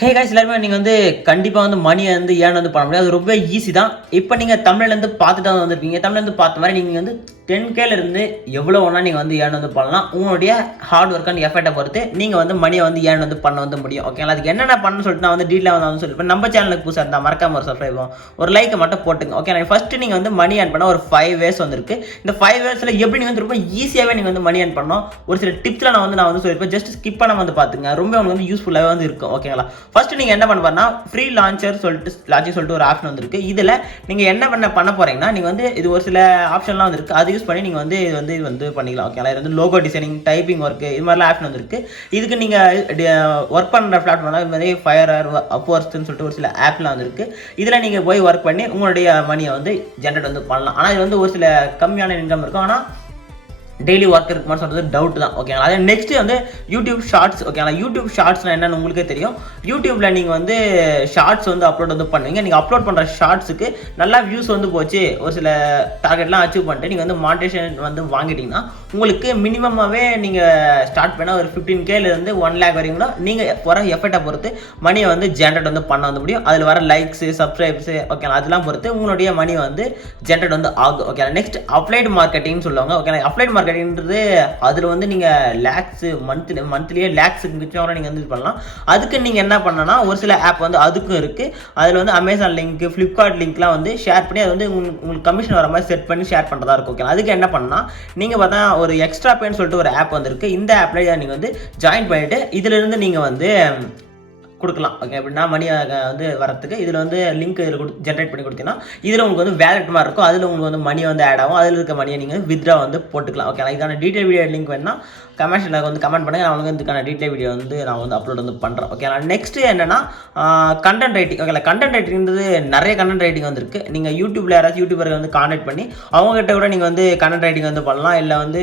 Hey guys எல்லாருமே நீங்கள் வந்து கண்டிப்பாக வந்து மணியை வந்து ஏன் வந்து பண்ண முடியாது. அது ரொம்ப ஈஸி தான். இப்போ நீங்கள் தமிழ்லேருந்து பார்த்துட்டு தான் வந்திருப்பீங்க. தமிழ்லேருந்து பார்த்த மாதிரி நீங்கள் வந்து 10Kலேருந்து எவ்வளோ வேணா நீங்கள் வந்து ஏன் வந்து பண்ணலாம். உங்களுடைய ஹார்ட் ஒர்க் அண்ட் எஃபர்ட்டை பொறுத்து நீங்கள் வந்து மணியை வந்து ஏன் வந்து பண்ண வந்து முடியும். ஓகேங்களா? அதுக்கு என்னென்ன பண்ணணும்னு சொல்லிட்டு நான் வந்து டீட்டெயிலாக வந்து சொல்லியிருப்பேன். நம்ம சேனலுக்கு புதுசாக இருந்தால் மறக்காம ஒரு சப்ஸ்கிரைப் ஒரு லைக்கை மட்டும் போட்டுங்க. ஓகே, ஃபஸ்ட்டு நீங்கள் வந்து மணி ஏர்ன் பண்ண ஒரு 5 ways வந்துருக்கு. இந்த 5 waysல எப்படி நீங்கள் வந்து ரொம்ப ஈஸியாகவே நீங்கள் வந்து மணி ஏர்ன் பண்ணணும். ஒரு சில டிப்ஸில் நான் வந்து சொல்லியிருப்பேன். ஜஸ்ட் ஸ்கிப் பண்ண வந்து பார்த்துங்க. ரொம்ப உங்களுக்கு வந்து யூஸ்ஃபுல்லாகவே வந்து இருக்கும். ஓகேங்களா? ஃபர்ஸ்ட் நீங்கள் என்ன பண்ண ஃப்ரீ லான்ச்சர் சொல்லிட்டு ஒரு ஆப்ஷன் வந்துருக்கு. இதில் நீங்கள் என்ன பண்ண போறீங்கன்னா, நீங்கள் வந்து இது ஒரு சில ஆப்ஷன்லாம் வந்துருக்கு. அது யூஸ் பண்ணி நீங்கள் வந்து இது வந்து பண்ணிக்கலாம். ஓகே, இது வந்து லோகோ டிசைனிங், டைப்பிங் ஒர்க், இது மாதிரிலாம் ஆப்ஷன் வந்துருக்கு. இதுக்கு நீங்கள் ஒர்க் பண்ணுற பிளாட்ஃபார்ம் இது மாதிரி ஃபயர், அப்வொர்க்ஸ்னு சொல்லிட்டு ஒரு சில ஆப்லாம் வந்துருக்கு. இதில் நீங்கள் போய் ஒர்க் பண்ணி உங்களுடைய மணியை வந்து ஜென்ரேட் வந்து பண்ணலாம். ஆனால் இது வந்து ஒரு சில கம்மியான இன்கம் இருக்கும். ஆனால் டெய்லி ஒர்க் இருக்குமான்னு சொல்கிறது டவுட் தான். ஓகேங்களா? அதே நெக்ஸ்ட் வந்து யூடியூப் ஷார்ட்ஸ். ஓகேங்களா? யூடியூப் ஷார்ட்ஸ்னால் என்னன்னு உங்களுக்கே தெரியும். யூடியூப்பில் நீங்கள் வந்து ஷார்ட்ஸ் வந்து அப்லோட் வந்து பண்ணுவீங்க. நீங்கள் அப்லோட் பண்ணுற ஷார்ட்ஸுக்கு நல்லா வியூஸ் வந்து போச்சு, ஒரு சில டார்கெட்லாம் அச்சீவ் பண்ணிட்டு நீங்கள் வந்து மானிடைசேஷன் வந்து வாங்கிட்டீங்கன்னா உங்களுக்கு மினிமமாகவே நீங்கள் ஸ்டார்ட் பண்ணால் ஒரு 15Kலேருந்து 1 lakh வரைக்கும் நீங்கள் போகிற எஃபர்ட்டை பொறுத்து மணியை வந்து ஜென்ரேட் வந்து பண்ண வந்து முடியும். அதில் வர லைக்ஸு, சப்ஸ்கிரைப்ஸு, ஓகேங்களா, அதெல்லாம் பொறுத்து உங்களுடைய மணி வந்து ஜென்ரேட் வந்து ஆகும். ஓகேங்களா? நெக்ஸ்ட் அப்ளைடு மார்க்கெட்டிங்னு சொல்லுவாங்க. ஓகேங்களா? அப்ளைடு மார்க்கெட்டிங்கிறது அதில் வந்து நீங்கள் லேக்ஸு மந்த்லியே லேக்ஸுக்கு மிச்சம் வர நீங்கள் வந்து இது பண்ணலாம். அதுக்கு நீங்கள் என்ன பண்ணனா, ஒரு சில ஆப் வந்து அதுக்கும் இருக்குது. அதில் வந்து அமேசான் லிங்க், ஃப்ளிப்கார்ட் லிங்க்லாம் வந்து ஷேர் பண்ணி அது வந்து உங்களுக்கு கமிஷன் வர மாதிரி செட் பண்ணி ஷேர் பண்ணுறதா இருக்கும். ஓகே, அதுக்கு என்ன பண்ணால் நீங்கள் பார்த்தா ஒரு எக்ஸ்ட்ரா பேன்னு சொல்லிட்டு ஒரு ஆப் வந்துருக்கு. இந்த ஆப்பில் நீங்கள் வந்து ஜாயின் பண்ணிவிட்டு இதிலிருந்து நீங்கள் வந்து கொடுக்கலாம். ஓகே, எப்படின்னா மணி வந்து வரத்துக்கு இதில் வந்து லிங்க் இதில் ஜென்ரேட் பண்ணி கொடுத்தீங்கன்னா இதில் உங்களுக்கு வந்து வேலட் மாதிரி இருக்கும். அதில் உங்களுக்கு வந்து மணி வந்து ஆட் ஆகும். அதில் இருக்க மணியை நீங்கள் வித்ரா வந்து போட்டுக்கலாம். ஓகே, இதுக்கான டீட்டெயில் வீடியோ லிங்க் வேணுன்னா கமெண்ட்ஸில் வந்து கமெண்ட் பண்ணுங்கள். நான் வந்து இதுக்கான டீட்டெயில் வீடியோ வந்து நான் வந்து அப்லோட் வந்து பண்ணுறேன். ஓகே, நெக்ஸ்ட்டு என்னென்னா கண்டென்ட் ரைட்டிங். ஓகே, கண்டென்ட் ரைட்டிங்கிறது நிறைய கண்டென்ட் ரைட்டிங் வந்துருக்கு. நீங்கள் யூடியூப்பில் யாராச்சும் யூடியூபரை வந்து கான்டாக்ட் பண்ணி அவங்ககிட்ட கூட நீங்கள் வந்து கண்டென்ட் ரைட்டிங் வந்து பண்ணலாம். இல்லை வந்து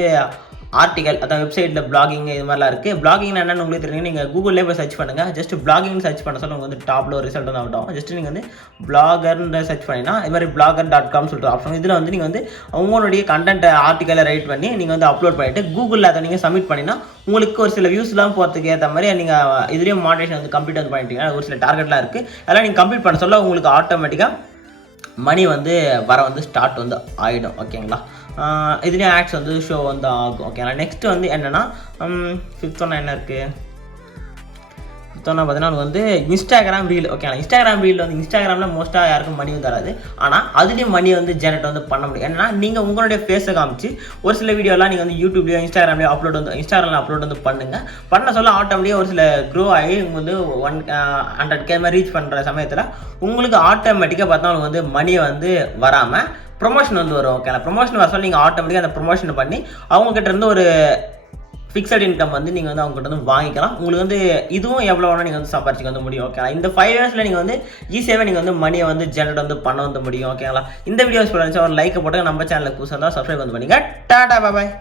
ஆர்டிகல், அதான் வெப்சைட்டில் பிளாகிங் இது மாதிரிலாம் இருக்குது. பிளாகிங் என்னென்னு உங்களுக்கு தெரியும். நீங்கள் கூகுளில் போய் சர்ச் பண்ணுங்கள். ஜஸ்ட் பிளாகிங் சர்ச் பண்ண சொல்ல உங்களுக்கு வந்து டாப்பில் ஒரு ரிசல்ட் வந்து ஆகட்டும். ஜஸ்ட் நீங்கள் வந்து பிளாகர்னு சர்ச் பண்ணினா இது மாதிரி blogger.com சொல்லிட்டு ஆப்ஷன். இதில் வந்து நீங்கள் வந்து உங்களுடைய கண்டென்ட் ஆர்டிக்கலை ரைட் பண்ணி நீங்கள் வந்து அப்லோட் பண்ணிவிட்டு கூகுளில் அதை நீங்கள் சப்மிட் பண்ணினா உங்களுக்கு ஒரு சில வியூஸ்லாம் போகிறதுக்கு ஏற்ற மாதிரி நீங்கள் இதுலேயும் மானிடைசேஷன் வந்து கம்ப்ளீட் வந்து பண்ணிட்டீங்கன்னா ஒரு சில டார்கெட்லாம் இருக்குது. அதெல்லாம் நீங்கள் கம்ப்ளீட் பண்ண சொல்ல உங்களுக்கு ஆட்டோமேட்டிக்காக மணி வந்து வர வந்து ஸ்டார்ட் வந்து ஆகிடும். ஓகேங்களா? இதுலேயும் ஆட்ஸ் வந்து ஷோ வந்து ஆகும். ஓகேங்களா? நெக்ஸ்ட்டு வந்து என்னென்னா ஃபிஃப்த் ஒன்று என்ன இருக்குது, ஃபிஃப்த் ஒன்று பார்த்தீங்கன்னா வந்து இன்ஸ்டாகிராம் ரீல். ஓகேங்களா? இன்ஸ்டாகிராம் ரீல் வந்து இன்ஸ்டாகிராமில் மோஸ்ட்டாக யாருக்கும் மணி வந்து தராது. ஆனால் அதுலேயும் மணி வந்து ஜென்ரேட் வந்து பண்ண முடியும். ஏன்னா நீங்கள் உங்களுடைய ஃபேஸை காமிச்சு ஒரு சில வீடியோலாம் நீங்கள் வந்து யூடியூப்லேயோ இன்ஸ்டாகிராம்லேயோ இன்ஸ்டாகிராமில் அப்லோட் வந்து பண்ணுங்கள். பண்ண சொல்ல ஆட்டோமேட்டிக்காக ஒரு சில க்ரோ ஆகி உங்களுக்கு வந்து 100K ரீச் பண்ணுற சமயத்தில் உங்களுக்கு ஆட்டோமேட்டிக்காக பார்த்தா உங்களுக்கு வந்து மணியை வந்து வராமல் ப்ரொமோஷன் வந்து வரும். ஓகேங்களா? ப்ரொமோஷன் வர சொல்ல நீங்கள் ஆட்டோமேட்டிக்காக அந்த ப்ரொமோஷன் பண்ணி அவங்ககிட்ட இருந்து ஒரு ஃபிக்ஸட் இன்கம் வந்து நீங்கள் வந்து அவங்ககிட்ட வந்து வாங்கிக்கலாம். உங்களுக்கு வந்து இதுவும் எவ்வளோ வேணால் நீங்கள் வந்து சம்பாரிச்சிக்க வந்து முடியும். ஓகேங்களா? இந்த 5 yearsல நீங்கள் வந்து ஈஸியாகவே நீங்கள் வந்து மணியை வந்து ஜென்ரேட் வந்து பண்ண வந்து முடியும். ஓகேங்களா? இந்த வீடியோஸ் ஒரு லைக்கை போட்டு நம்ம சேனலுக்கு புதுசாக தான் சப்ஸ்கிரைப் வந்து பண்ணிங்க. டாடா பாய்.